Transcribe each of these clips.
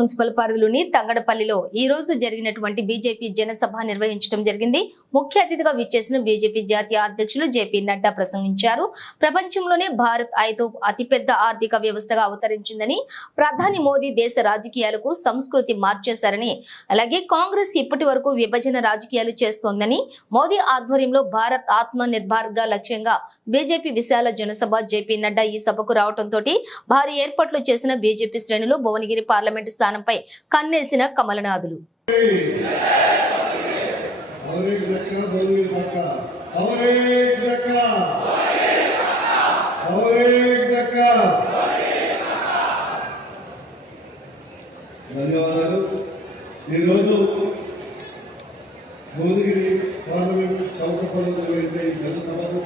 Municipal పరిధిలోని తంగడపల్లిలో ఈ రోజు జరిగినటువంటి బీజేపీ జనసభ నిర్వహించడం జరిగింది। ముఖ్య అతిథిగా విచ్చేసిన బీజేపీ జాతీయ అధ్యక్షులు జేపీ నడ్డా ప్రసంగించారు। ప్రపంచంలోనే భారత్ 5వ అతిపెద్ద ఆర్థిక వ్యవస్థగా అవతరించిందని, ప్రధాని మోదీ దేశ రాజకీయాలకు సంస్కృతి మార్చేశారని, అలాగే కాంగ్రెస్ ఇప్పటి వరకు విభజన రాజకీయాలు చేస్తోందని, మోదీ ఆధ్వర్యంలో భారత్ ఆత్మ నిర్భర్ గా లక్ష్యంగా బీజేపీ విశాల జనసభ జేపీ నడ్డా ఈ సభకు రావడంతో భారీ ఏర్పాట్లు చేసిన బీజేపీ శ్రేణులు భువనగిరి పార్లమెంటు స్థానంపై కన్నేసిన కమలనాథులు। ధన్యవాదాలు। ఈరోజు భువనగిరి పార్లమెంట్ చౌకపల్లిలో నిర్వహించే జనసభకు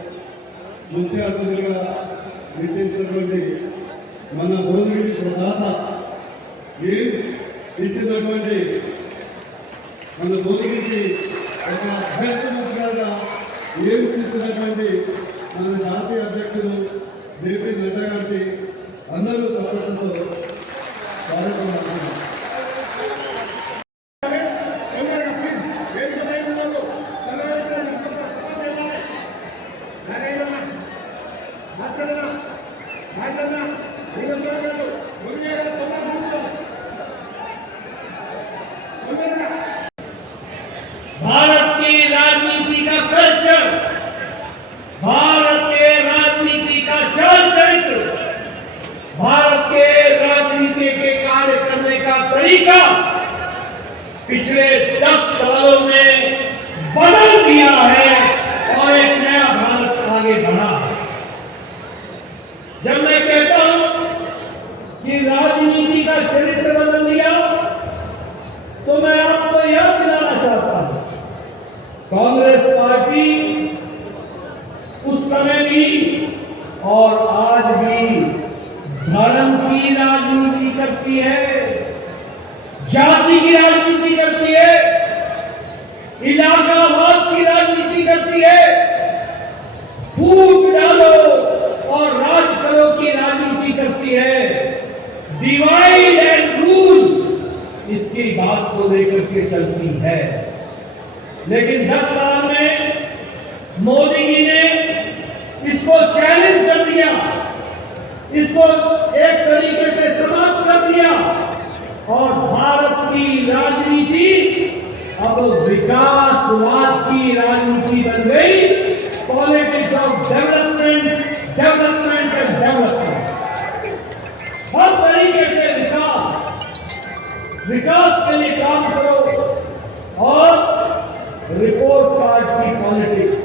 ముఖ్య అతిథులుగా నిశ్చయించినటువంటి మన భువనగిరి ప్రదాత ఎయిమ్స్ ఇచ్చినటువంటి మన భువనగిరికి ఒక అభ్యర్థిగా ఎయిమ్స్ ఇచ్చినటువంటి మన జాతీయ అధ్యక్షులు జేపీ నడ్డా గారికి అందరూ చప్పట్లతో కార్యక్రమం भारत की राजनीति का कल्चर, भारत के राजनीति का चरित्र, भारत के राजनीति के कार्य करने का तरीका पिछले 10 सालों में बदल दिया है और एक नया भारत आगे बढ़ा है। जब मैं कहता हूं कि राजनीति का चरित्र बदल दिया, तो मैं आपको याद दिलाना चाहता हूं, कांग्रेस पार्टी उस समय भी और आज भी धर्म की राजनीति करती है, जाति की राजनीति करती है, इलाकावाद की राजनीति करती है, फूट डालो और राज करो की राजनीति करती है, डिवाइड एंड रूल इसकी बात को लेकर के चलती है। लेकिन 10 साल में मोदी जी ने इसको चैलेंज कर दिया, इसको एक तरीके से समाप्त कर दिया और भारत की राजनीति अब विकासवाद की राजनीति बन गई। Politics of development, development and development, हर तरीके से विकास के लिए काम करो और रिपोर्ट कार्ड की politics,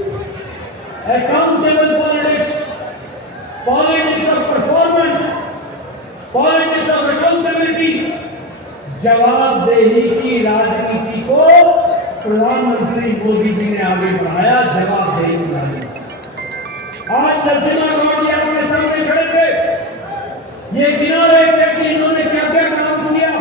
accountable politics, politics of performance, politics of accountability, जवाबदेही की राजनीति को प्रधानमंत्री मोदी जी ने आगे बढ़ाया। जवाबदेही की राजनीति आज नरसिम्हा गौड़ जी आपके सामने खड़े थे, ये गिना रहे थे कि इन्होंने क्या क्या काम किया।